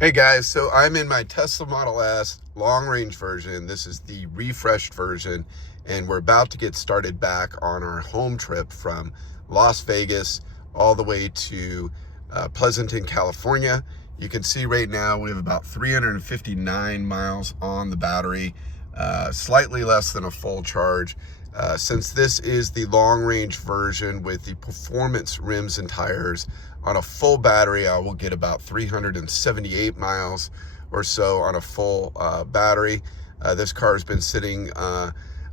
Hey guys, so I'm in my Tesla Model S long range version. This is the refreshed version, and we're about to get started back on our home trip from Las Vegas all the way to Pleasanton, California. You can see right now we have about 359 miles on the battery, slightly less than a full charge. Since this is the long range version with the performance rims and tires, on a full battery, I will get about 378 miles or so on a full battery. This car has been sitting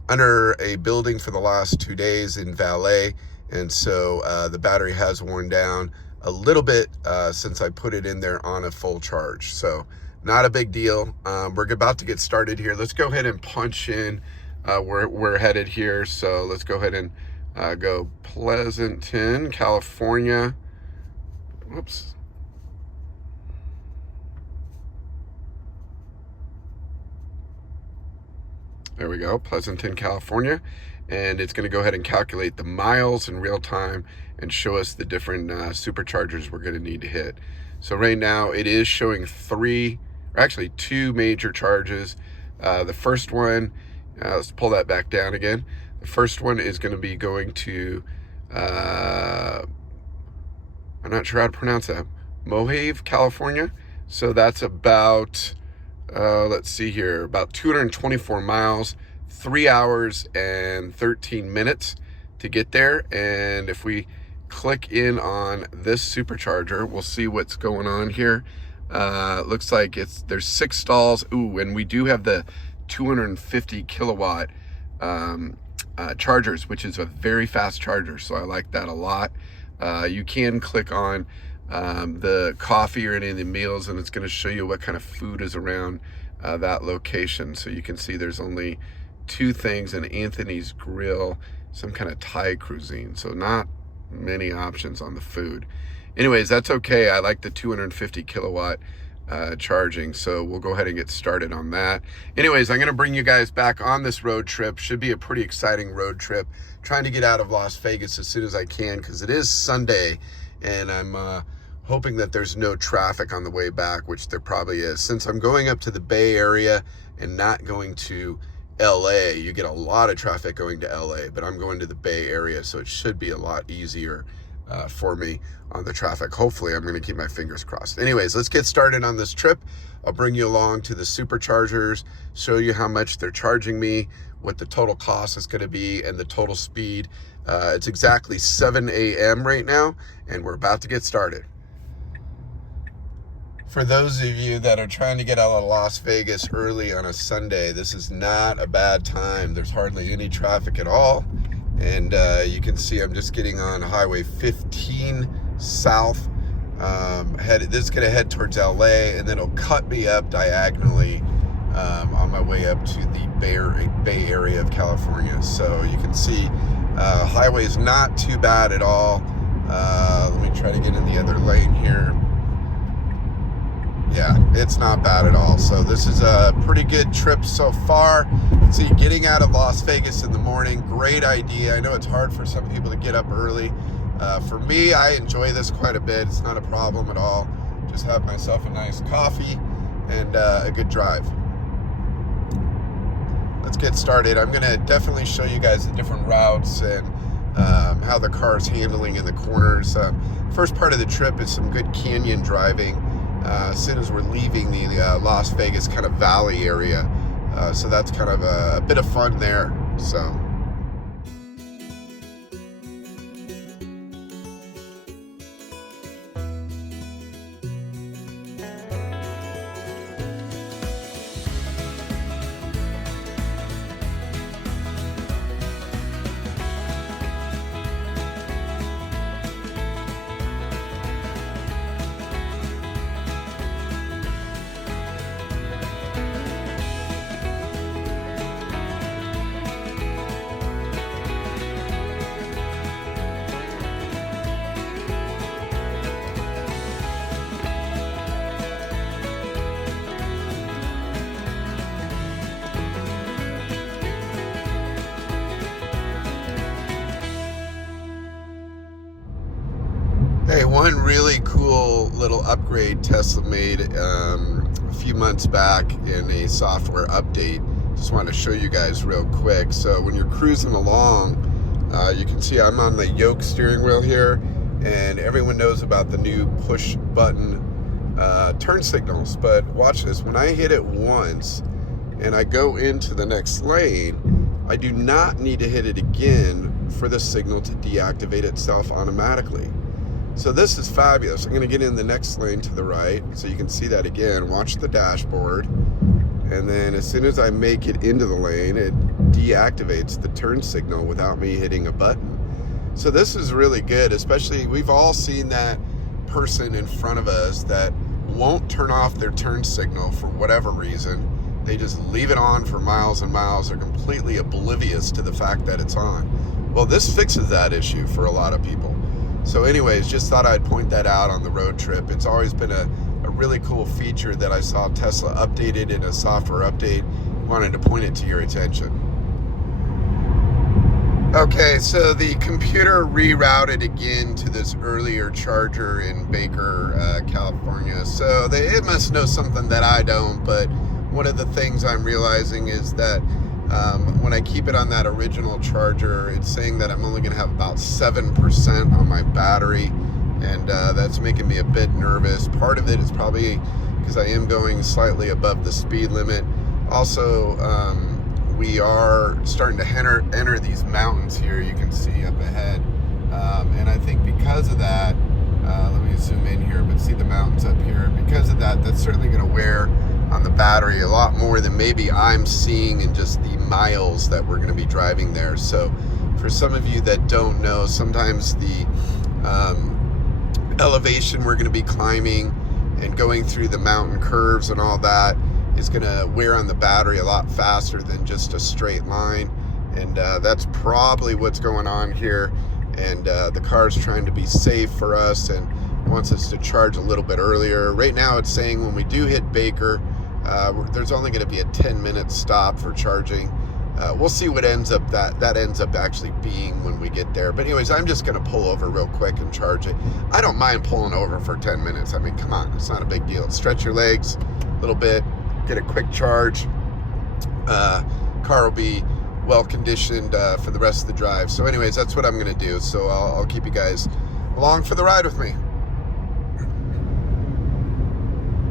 under a building for the last 2 days in valet, and so the battery has worn down a little bit since I put it in there on a full charge. So not a big deal. We're about to get started here. Let's go ahead and punch in where we're headed here. So let's go ahead and go Pleasanton, California. Whoops. There we go, Pleasanton, California. And it's going to go ahead and calculate the miles in real time and show us the different superchargers we're going to need to hit. So right now it is showing two major charges. The first one, let's pull that back down again. The first one is going to be going to, I'm not sure how to pronounce that, Mojave, California. So that's about, let's see here, about 224 miles, 3 hours and 13 minutes to get there. And if we click in on this supercharger, we'll see what's going on here. Looks like there's 6 stalls. Ooh, and we do have the 250 kilowatt chargers, which is a very fast charger. So I like that a lot. You can click on the coffee or any of the meals, and it's going to show you what kind of food is around that location. So you can see there's only 2 things: an Anthony's Grill, some kind of Thai cuisine. So not many options on the food. Anyways, that's okay. I like the 250 kilowatt charging, so we'll go ahead and get started on that. Anyways, I'm going to bring you guys back on this road trip. Should be a pretty exciting road trip. Trying to get out of Las Vegas as soon as I can because it is Sunday, and I'm hoping that there's no traffic on the way back, which there probably is. Since I'm going up to the Bay Area and not going to LA, you get a lot of traffic going to LA, but I'm going to the Bay Area, so it should be a lot easier for me on the traffic. Hopefully. I'm going to keep my fingers crossed. Anyways, let's get started on this trip. I'll bring you along to the superchargers, show you how much they're charging me, what the total cost is going to be, and the total speed. It's exactly 7 a.m. right now, and we're about to get started. For those of you that are trying to get out of Las Vegas early on a Sunday, this is not a bad time. There's hardly any traffic at all. And you can see I'm just getting on Highway 15 south. This is going to head towards LA, and then it'll cut me up diagonally on my way up to the Bay Area of California. So you can see highway is not too bad at all. Let me try to get in the other lane here. Yeah, it's not bad at all. So this is a pretty good trip so far. See, getting out of Las Vegas in the morning, great idea. I know it's hard for some people to get up early. For me, I enjoy this quite a bit. It's not a problem at all. Just have myself a nice coffee and a good drive. Let's get started. I'm gonna definitely show you guys the different routes and how the car is handling in the corners. First part of the trip is some good canyon driving. As soon as we're leaving the Las Vegas kind of valley area. So that's kind of a bit of fun there. So. one really cool little upgrade Tesla made a few months back in a software update. Just want to show you guys real quick. So when you're cruising along, you can see I'm on the Yoke steering wheel here, and everyone knows about the new push button turn signals. But watch this. When I hit it once and I go into the next lane, I do not need to hit it again for the signal to deactivate itself automatically. So this is fabulous. I'm going to get in the next lane to the right so you can see that again. Watch the dashboard. And then as soon as I make it into the lane, it deactivates the turn signal without me hitting a button. So this is really good, especially we've all seen that person in front of us that won't turn off their turn signal for whatever reason. They just leave it on for miles and miles. They're completely oblivious to the fact that it's on. Well, this fixes that issue for a lot of people. So anyways, just thought I'd point that out on the road trip. It's always been a really cool feature that I saw Tesla updated in a software update. Wanted to point it to your attention. Okay, so the computer rerouted again to this earlier charger in Baker, California. So it must know something that I don't, but one of the things I'm realizing is that when I keep it on that original charger, it's saying that I'm only going to have about 7% on my battery, and that's making me a bit nervous. Part of it is probably because I am going slightly above the speed limit. Also, we are starting to enter these mountains here, you can see up ahead, and I think because of that, let me zoom in here, but see the mountains up here, because of that, that's certainly going to wear on the battery a lot more than maybe I'm seeing in just the miles that we're going to be driving there. So for some of you that don't know, sometimes the elevation we're going to be climbing and going through the mountain curves and all that is going to wear on the battery a lot faster than just a straight line, and that's probably what's going on here. And the car's trying to be safe for us and wants us to charge a little bit earlier. Right now it's saying when we do hit Baker, there's only going to be a 10-minute stop for charging. We'll see what ends up that ends up actually being when we get there. But anyways, I'm just going to pull over real quick and charge it. I don't mind pulling over for 10 minutes. I mean, come on, it's not a big deal. Stretch your legs a little bit, get a quick charge. Car will be well conditioned for the rest of the drive. So anyways, that's what I'm going to do. So I'll keep you guys along for the ride with me.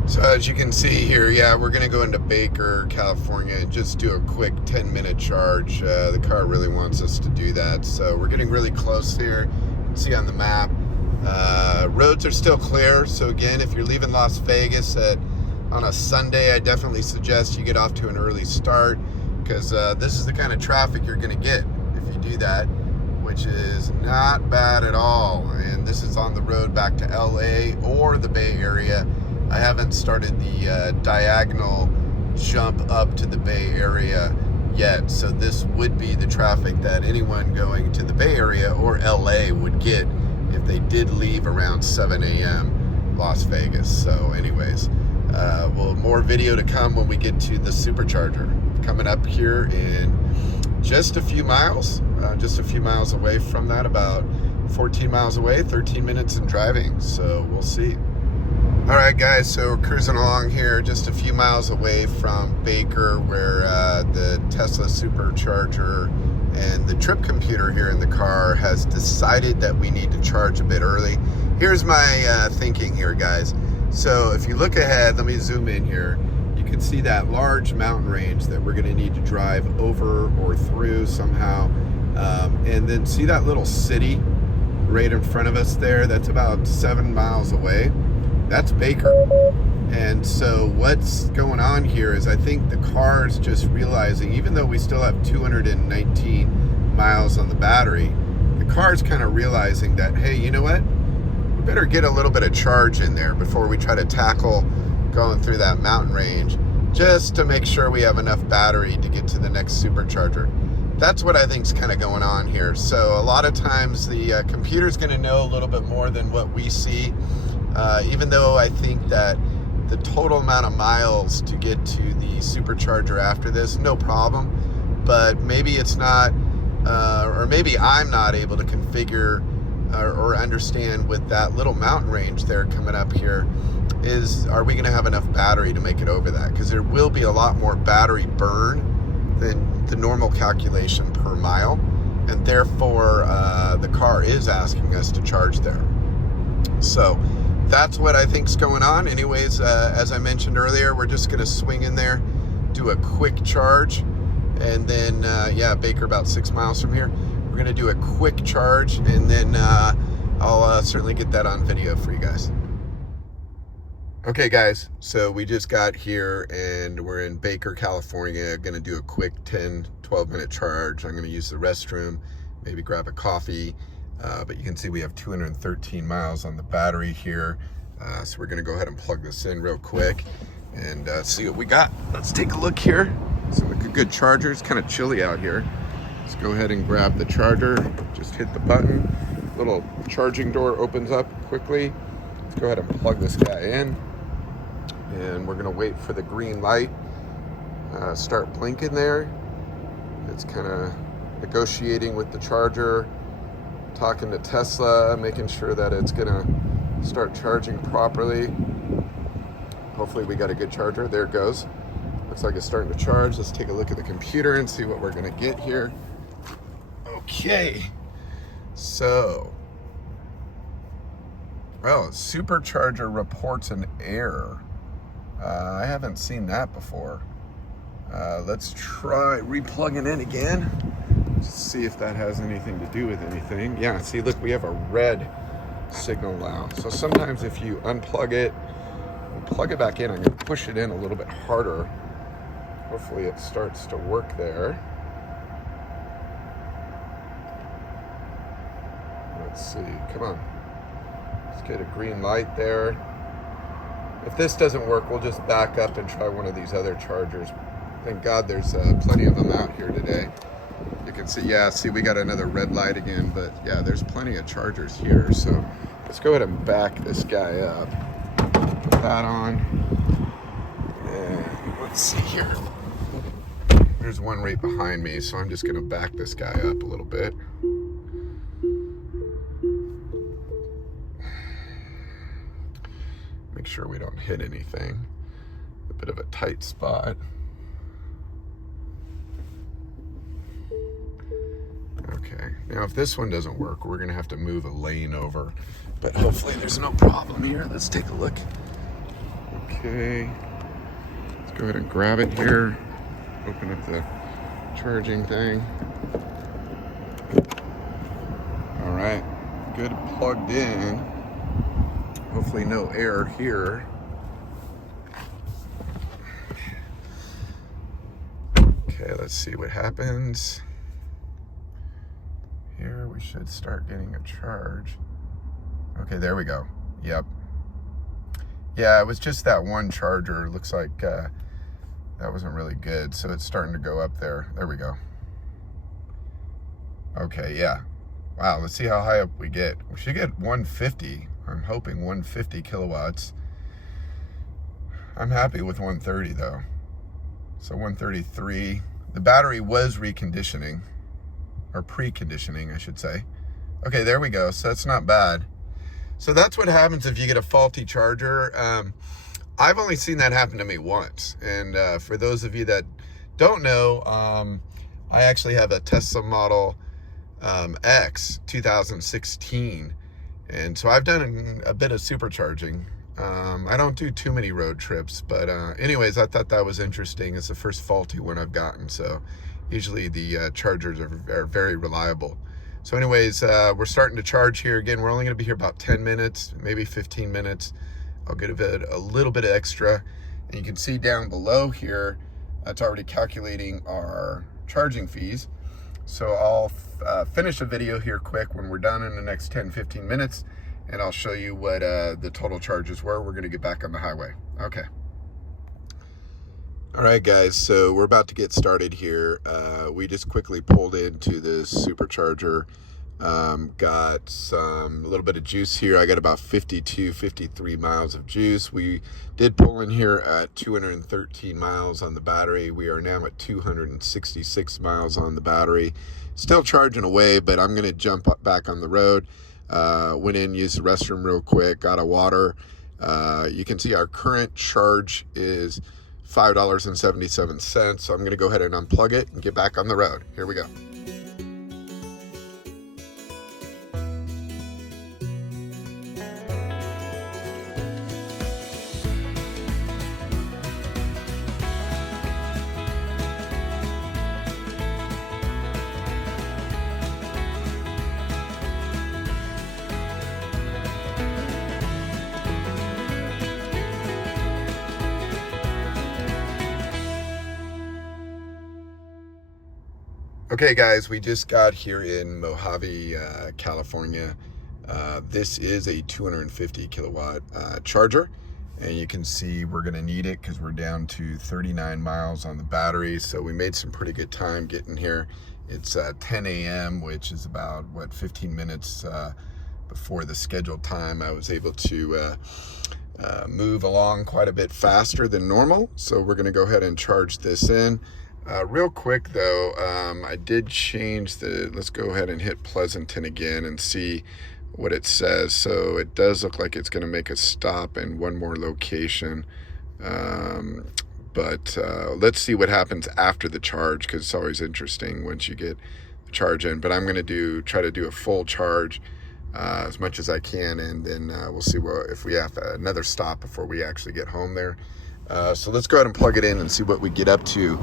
So as you can see here, yeah, we're going to go into Baker, California, and just do a quick 10-minute charge. The car really wants us to do that. So we're getting really close here. You can see on the map. Roads are still clear. So again, if you're leaving Las Vegas on a Sunday, I definitely suggest you get off to an early start, because this is the kind of traffic you're going to get if you do that, which is not bad at all. And this is on the road back to LA or the Bay Area. I haven't started the diagonal jump up to the Bay Area yet, so this would be the traffic that anyone going to the Bay Area or LA would get if they did leave around 7 a.m. Las Vegas. So anyways, well, more video to come when we get to the Supercharger, coming up here in just a few miles away from that, about 14 miles away, 13 minutes in driving, so we'll see. All right, guys, so we're cruising along here just a few miles away from Baker, where the Tesla Supercharger and the trip computer here in the car has decided that we need to charge a bit early. Here's my thinking here, guys. So if you look ahead, let me zoom in here. You can see that large mountain range that we're going to need to drive over or through somehow. And then see that little city right in front of us there? That's about 7 miles away. That's Baker. And so what's going on here is I think the car's just realizing, even though we still have 219 miles on the battery, the car's kind of realizing that, hey, you know what? We better get a little bit of charge in there before we try to tackle going through that mountain range, just to make sure we have enough battery to get to the next Supercharger. That's what I think is kind of going on here. So a lot of times the computer's going to know a little bit more than what we see. Even though I think that the total amount of miles to get to the Supercharger after this, no problem, but maybe it's not, or maybe I'm not able to configure or understand with that little mountain range there coming up here is, are we going to have enough battery to make it over that? Because there will be a lot more battery burn than the normal calculation per mile, and therefore the car is asking us to charge there. So that's what I think's going on. Anyways, as I mentioned earlier, we're just going to swing in there, do a quick charge, and then yeah, Baker about 6 miles from here. We're going to do a quick charge, and then I'll certainly get that on video for you guys. Okay guys, so we just got here and we're in Baker, California. Gonna do a quick 10-12 minute charge. I'm gonna use the restroom, maybe grab a coffee, but you can see we have 213 miles on the battery here. So we're gonna go ahead and plug this in real quick and see what we got. Let's take a look here. Some good charger. It's kind of chilly out here. Let's go ahead and grab the charger. Just hit the button. Little charging door opens up quickly. Let's go ahead and plug this guy in. And we're gonna wait for the green light start blinking there. It's kind of negotiating with the charger, talking to Tesla, making sure that it's gonna start charging properly. Hopefully we got a good charger. There it goes. Looks like it's starting to charge. Let's take a look at the computer and see what we're gonna get here. Okay, so, well, Supercharger reports an error. I haven't seen that before. Let's try replugging in again. See if that has anything to do with anything. Yeah, see, look, we have a red signal now. So sometimes if you unplug it and plug it back in, I'm gonna push it in a little bit harder. Hopefully it starts to work there. Let's see, come on. Let's get a green light there. If this doesn't work, we'll just back up and try one of these other chargers. Thank God there's plenty of them out here today. You can see, yeah, see, we got another red light again, but yeah, there's plenty of chargers here. So let's go ahead and back this guy up. Put that on. And let's see here. There's one right behind me, so I'm just gonna back this guy up a little bit. Make sure we don't hit anything. A bit of a tight spot. Okay, now if this one doesn't work, we're gonna have to move a lane over, but hopefully there's no problem here. Let's take a look. Okay, let's go ahead and grab it here. Open up the charging thing. All right, good, plugged in. Hopefully no error here. Okay, let's see what happens. Here we should start getting a charge. Okay, there we go. Yep. Yeah, it was just that one charger. Looks like that wasn't really good, so it's starting to go up there. There we go. Okay, yeah. Wow, let's see how high up we get. We should get 150. I'm hoping 150 kilowatts. I'm happy with 130 though. So 133. The battery was reconditioning, or preconditioning, I should say. Okay, there we go. So that's not bad. So that's what happens if you get a faulty charger. I've only seen that happen to me once. And for those of you that don't know, I actually have a Tesla Model X 2016. And so I've done a bit of supercharging. I don't do too many road trips, but anyways, I thought that was interesting. It's the first faulty one I've gotten. So usually the chargers are very reliable. So anyways, we're starting to charge here. Again, we're only gonna be here about 10 minutes, maybe 15 minutes. I'll get a little bit of extra. And you can see down below here, it's already calculating our charging fees. So I'll finish the video here quick when we're done in the next 10-15 minutes, and I'll show you what the total charges were. We're gonna get back on the highway. Okay. All right, guys, so we're about to get started here. We just quickly pulled into this supercharger. Got a little bit of juice here. I got about 53 miles of juice. We did pull in here at 213 miles on the battery. We are now at 266 miles on the battery. Still charging away, but I'm going to jump up back on the road. Went in, used the restroom real quick, got a water. You can see our current charge is $5.77. So I'm going to go ahead and unplug it and get back on the road. Here we go. Okay guys, we just got here in Mojave, California. This is a 250 kilowatt charger, and you can see we're gonna need it because we're down to 39 miles on the battery. So we made some pretty good time getting here. It's 10 a.m., which is about, 15 minutes before the scheduled time. I was able to move along quite a bit faster than normal. So we're gonna go ahead and charge this in. Real quick though, I did change let's go ahead and hit Pleasanton again and see what it says. So it does look like it's going to make a stop in one more location. But let's see what happens after the charge, because it's always interesting once you get the charge in. But I'm going to try to do a full charge as much as I can, and then we'll see if we have another stop before we actually get home there. So let's go ahead and plug it in and see what we get up to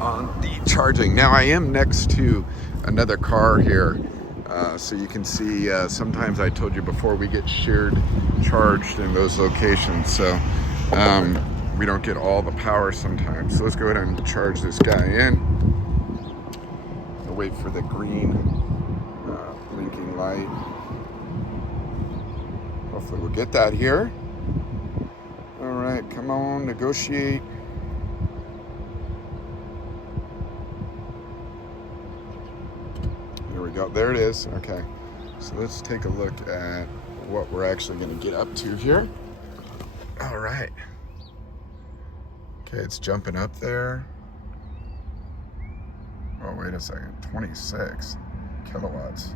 on the charging. Now I am next to another car here, so you can see sometimes I told you before, we get shared charged in those locations, so we don't get all the power sometimes. So let's go ahead and charge this guy in. I'll wait for the green blinking light. Hopefully we'll get that here. All right, come on, negotiate. There we go, there it is. Okay, so let's take a look at what we're actually gonna get up to here. All right. Okay, it's jumping up there. Oh, wait a second, 26 kilowatts.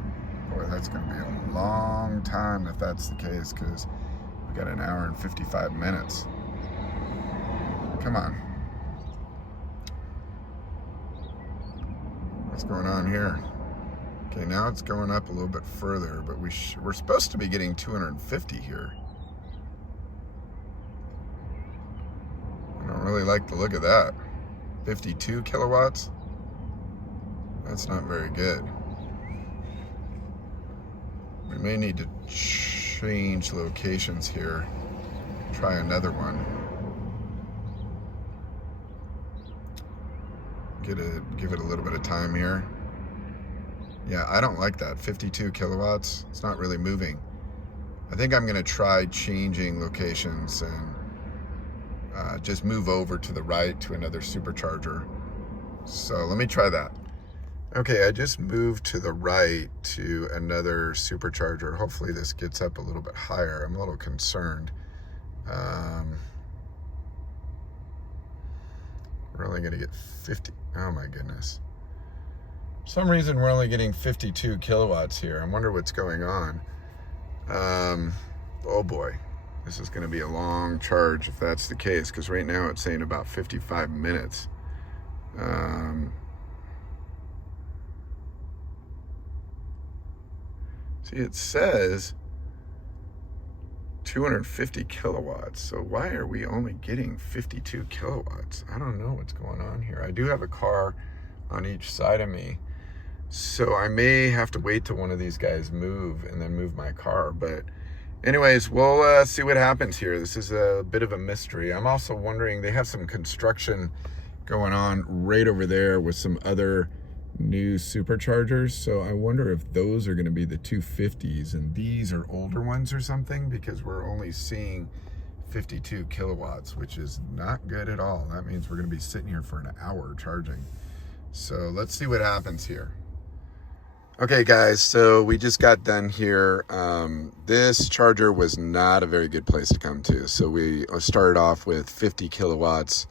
Boy, that's gonna be a long time if that's the case, because we got an hour and 55 minutes. Come on. What's going on here? Okay, now it's going up a little bit further, but we're supposed to be getting 250 here. I don't really like the look of that. 52 kilowatts? That's not very good. We may need to change locations here. Try another one. Give it a little bit of time here. Yeah, I don't like that. 52 kilowatts. It's not really moving. I think I'm gonna try changing locations and just move over to the right to another supercharger. So let me try that. Okay, I just moved to the right to another supercharger. Hopefully this gets up a little bit higher. I'm a little concerned. We're only gonna get 50, oh my goodness. For some reason we're only getting 52 kilowatts here. I wonder what's going on. Oh boy, this is gonna be a long charge if that's the case, because right now it's saying about 55 minutes. See, it says 250 kilowatts. So why are we only getting 52 kilowatts? I don't know what's going on here. I do have a car on each side of me, so I may have to wait till one of these guys move and then move my car. But anyways, we'll see what happens here. This is a bit of a mystery. I'm also wondering, they have some construction going on right over there with some other new superchargers, so I wonder if those are going to be the 250s and these are older ones or something, because we're only seeing 52 kilowatts, which is not good at all. That means we're going to be sitting here for an hour charging. So let's see what happens here. Okay guys, so we just got done here. This charger was not a very good place to come to. So we started off with 50 kilowatts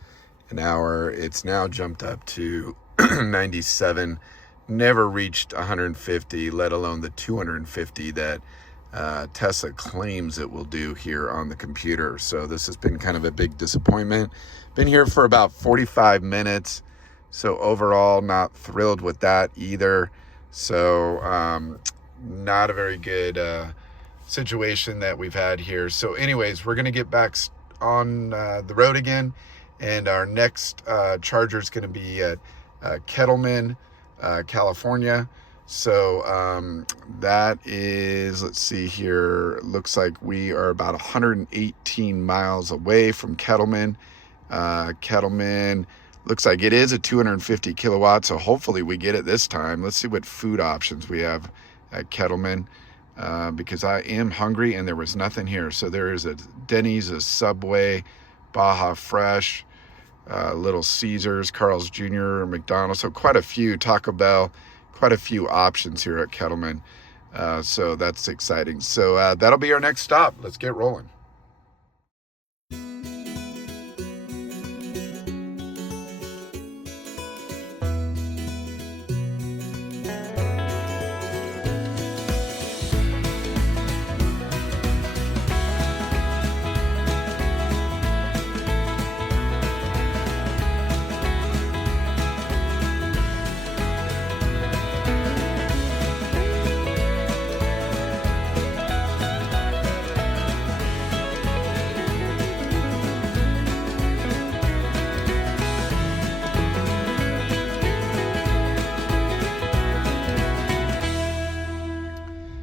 an hour. It's now jumped up to 97, never reached 150, let alone the 250 that Tesla claims it will do here on the computer. So this has been kind of a big disappointment. Been here for about 45 minutes. So overall, not thrilled with that either. So not a very good situation that we've had here. So anyways, we're going to get back on the road again. And our next charger is going to be at Kettleman, California. So that is, let's see here, looks like we are about 118 miles away from Kettleman. Kettleman looks like it is a 250 kilowatt, so hopefully we get it this time. Let's see what food options we have at Kettleman, because I am hungry and there was nothing here. So there is a Denny's, a Subway, Baja Fresh, Little Caesars, Carl's Jr., McDonald's, so quite a few, Taco Bell, quite a few options here at Kettleman. So that's exciting. So that'll be our next stop. Let's get rolling.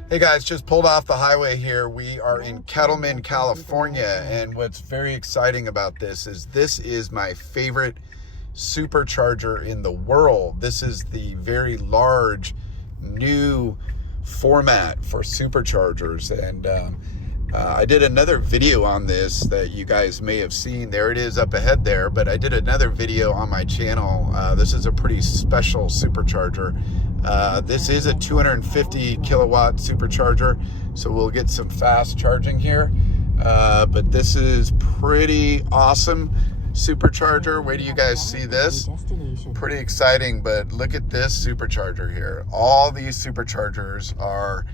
Hey guys, just pulled off the highway here. We are in Kettleman, California, and what's very exciting about this is my favorite supercharger in the world. This is the very large new format for superchargers, and I did another video on this that you guys may have seen. There it is up ahead there, but I did another video on my channel. This is a pretty special supercharger. This is a 250 kilowatt supercharger, so we'll get some fast charging here. But this is pretty awesome supercharger. Wait till you guys see this. Pretty exciting, but look at this supercharger here. All these superchargers are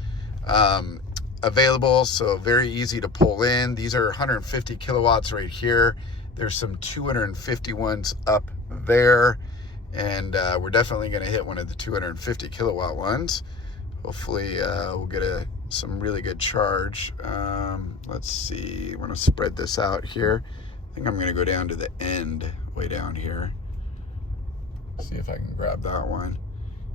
available, so very easy to pull in. These are 150 kilowatts right here. There's some 250 ones up there, and we're definitely going to hit one of the 250 kilowatt ones. Hopefully we'll get some really good charge. Let's see, I want to spread this out here. I think I'm going to go down to the end, way down here. See if I can grab that one.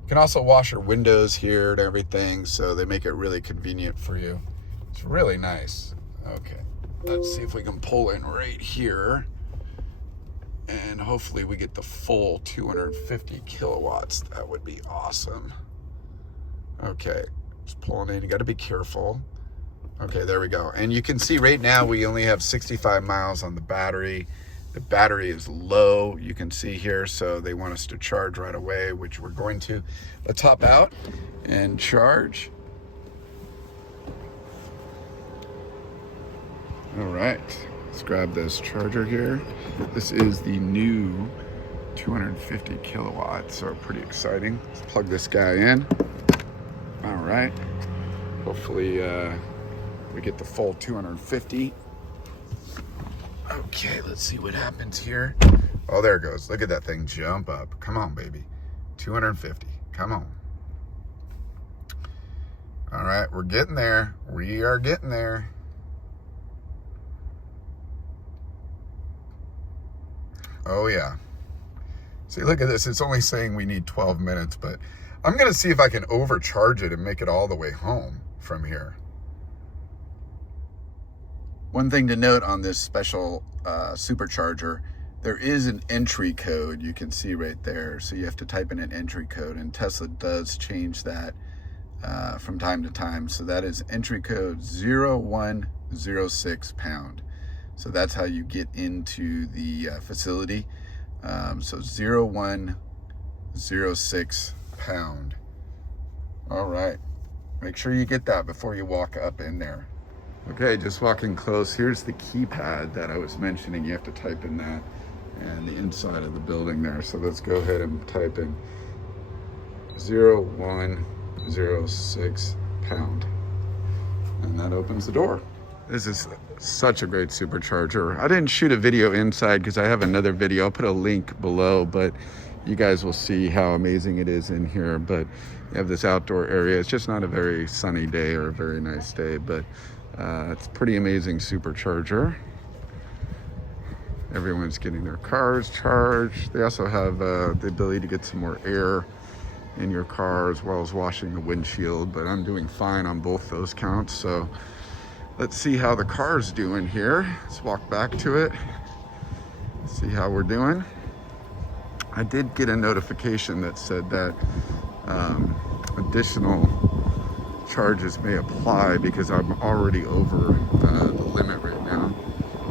You can also wash your windows here and everything, so they make it really convenient for you. It's really nice. Okay, let's see if we can pull in right here, and hopefully we get the full 250 kilowatts. That would be awesome. Okay, just pulling in. You got to be careful. Okay, there we go. And you can see right now we only have 65 miles on the battery. The battery is low, you can see here, so they want us to charge right away, which we're going to. Let's hop out and charge. All right, let's grab this charger here. This is the new 250 kilowatts, so pretty exciting. Let's plug this guy in. All right, hopefully we get the full 250. Okay, let's see what happens here. Oh, there it goes. Look at that thing jump up. Come on, baby. 250. Come on. All right, we're getting there. We are getting there. Oh, yeah. See, look at this. It's only saying we need 12 minutes, but I'm going to see if I can overcharge it and make it all the way home from here. One thing to note on this special supercharger, there is an entry code you can see right there. So you have to type in an entry code, and Tesla does change that from time to time. So that is entry code 0106 pound. So that's how you get into the facility. So 0106 pound. All right, make sure you get that before you walk up in there. Okay, just walking close. Here's the keypad that I was mentioning. You have to type in that and the inside of the building there. So let's go ahead and type in 0106 pound. And that opens the door. This is such a great supercharger. I didn't shoot a video inside because I have another video. I'll put a link below, but you guys will see how amazing it is in here. But you have this outdoor area. It's just not a very sunny day or a very nice day, but it's a pretty amazing supercharger. Everyone's getting their cars charged. They also have the ability to get some more air in your car as well as washing the windshield, but I'm doing fine on both those counts. So let's see how the car's doing here. Let's walk back to it, see how we're doing. I did get a notification that said that additional charges may apply because I'm already over the limit right now.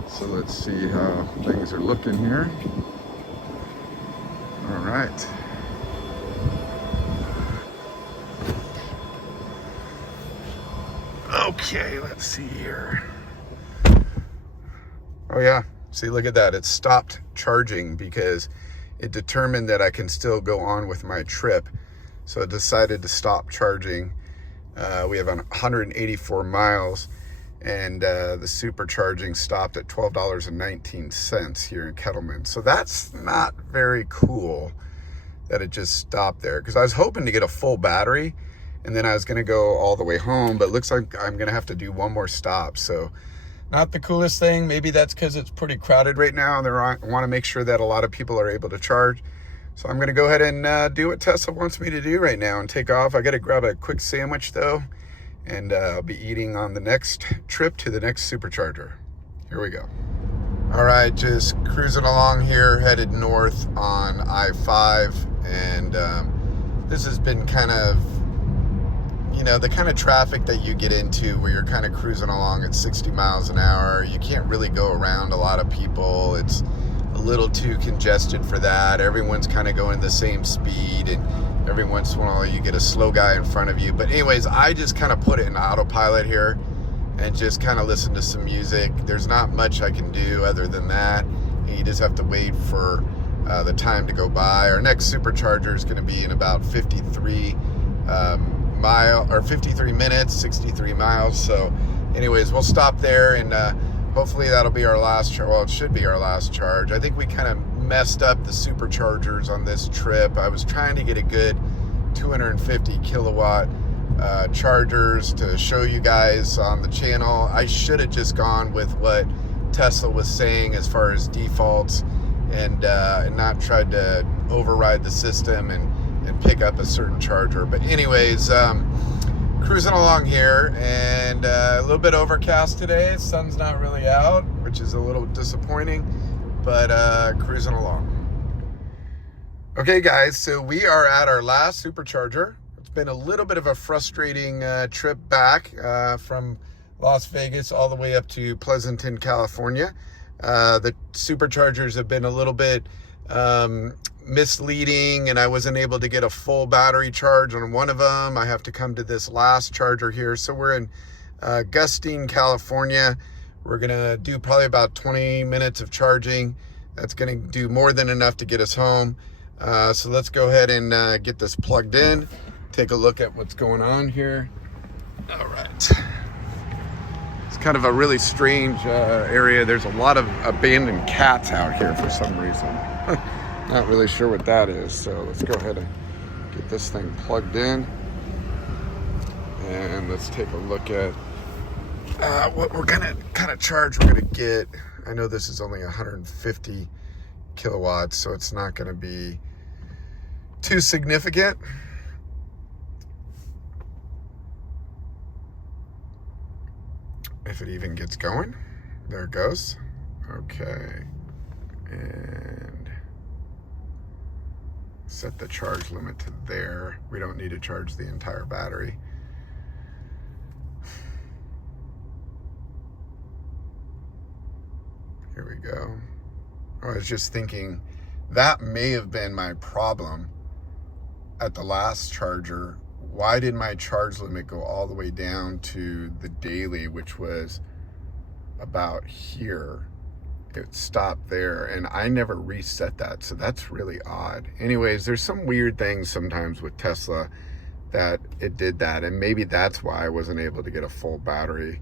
So let's see how things are looking here. All right. Okay, let's see here. Oh yeah, see, look at that. It stopped charging because it determined that I can still go on with my trip. So it decided to stop charging. We have 184 miles and the supercharging stopped at $12.19 here in Kettleman. So that's not very cool that it just stopped there, because I was hoping to get a full battery and then I was gonna go all the way home, but it looks like I'm gonna have to do one more stop. So not the coolest thing. Maybe that's because it's pretty crowded right now and they want to make sure that a lot of people are able to charge. So I'm gonna go ahead and do what Tesla wants me to do right now and take off. I gotta grab a quick sandwich though, and I'll be eating on the next trip to the next supercharger. Here we go. All right, just cruising along here, headed north on I-5, and this has been kind of, you know, the kind of traffic that you get into where you're kind of cruising along at 60 miles an hour. You can't really go around a lot of people. It's a little too congested for that. Everyone's kind of going the same speed, and every once in a while you get a slow guy in front of you. But anyways, I just kind of put it in autopilot here and just kind of listen to some music. There's not much I can do other than that. You just have to wait for the time to go by. Our next supercharger is going to be in about 53 minutes, 63 miles. So anyways, we'll stop there, and hopefully that'll be our last charge. Well, it should be our last charge. I think we kind of messed up the superchargers on this trip. I was trying to get a good 250 kilowatt chargers to show you guys on the channel. I should have just gone with what Tesla was saying as far as defaults, and not tried to override the system and pick up a certain charger. But anyways, cruising along here, and a little bit overcast today. Sun's not really out, which is a little disappointing, but cruising along. Okay guys, so we are at our last supercharger. It's been a little bit of a frustrating trip back from Las Vegas all the way up to Pleasanton, California. The superchargers have been a little bit misleading, and I wasn't able to get a full battery charge on one of them. I have to come to this last charger here. So we're in Gustine, California. We're gonna do probably about 20 minutes of charging. That's gonna do more than enough to get us home. So let's go ahead and get this plugged in, take a look at what's going on here. All right. It's kind of a really strange area. There's a lot of abandoned cats out here for some reason. Not really sure what that is. So let's go ahead and get this thing plugged in. And let's take a look at what we're gonna kind of charge we're gonna get. I know this is only 150 kilowatts, so it's not gonna be too significant. If it even gets going. There it goes. Okay. And set the charge limit to there. We don't need to charge the entire battery. Here we go. I was just thinking that may have been my problem at the last charger. Why did my charge limit go all the way down to the daily, which was about here? It stopped there, and I never reset that, so that's really odd. Anyways, there's some weird things sometimes with Tesla that it did that, and maybe that's why I wasn't able to get a full battery.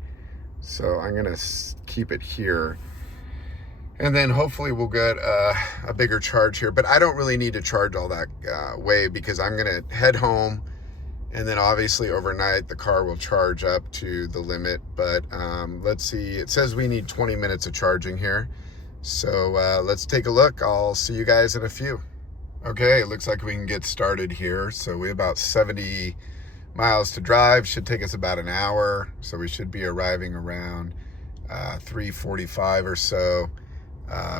So I'm gonna keep it here, and then hopefully we'll get a bigger charge here. But I don't really need to charge all that way, because I'm gonna head home, and then obviously overnight the car will charge up to the limit. But let's see, it says we need 20 minutes of charging here. So let's take a look. I'll see you guys in a few. Okay, it looks like we can get started here. So we have about 70 miles to drive. Should take us about an hour. So we should be arriving around 3:45 or so,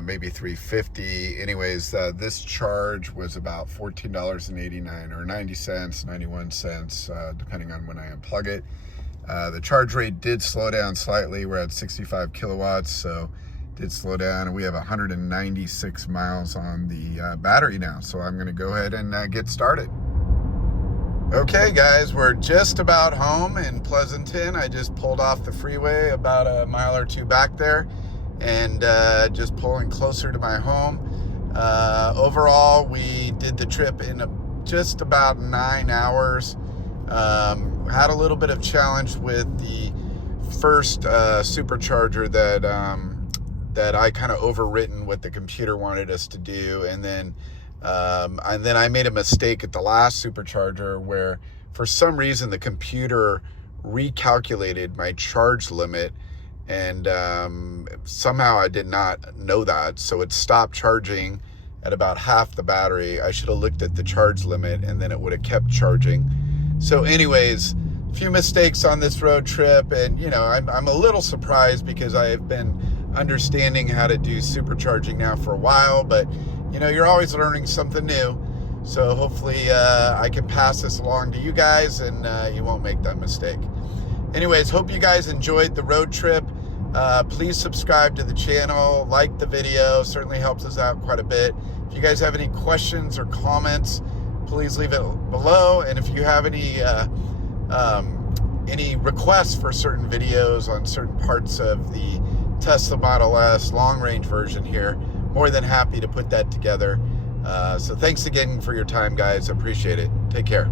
maybe 3:50. Anyways, this charge was about $14.89 or 90 cents, 91 cents, depending on when I unplug it. The charge rate did slow down slightly. We're at 65 kilowatts, so did slow down, and we have 196 miles on the battery now. So I'm gonna go ahead and get started. Okay guys, we're just about home in Pleasanton. I just pulled off the freeway about a mile or two back there, and just pulling closer to my home. Overall, we did the trip in just about 9 hours. Had a little bit of challenge with the first supercharger that I kind of overwritten what the computer wanted us to do, and then I made a mistake at the last supercharger where for some reason the computer recalculated my charge limit, and somehow I did not know that, so it stopped charging at about half the battery. I should have looked at the charge limit, and then it would have kept charging. So anyways, a few mistakes on this road trip, and you know, I'm a little surprised because I have been understanding how to do supercharging now for a while, but you know, you're always learning something new. So hopefully I can pass this along to you guys, and you won't make that mistake. Anyways, hope you guys enjoyed the road trip. Please subscribe to the channel, like the video, certainly helps us out quite a bit. If you guys have any questions or comments, please leave it below. And if you have any requests for certain videos on certain parts of the Tesla Model S long range version here, more than happy to put that together. So thanks again for your time, guys. Appreciate it. Take care.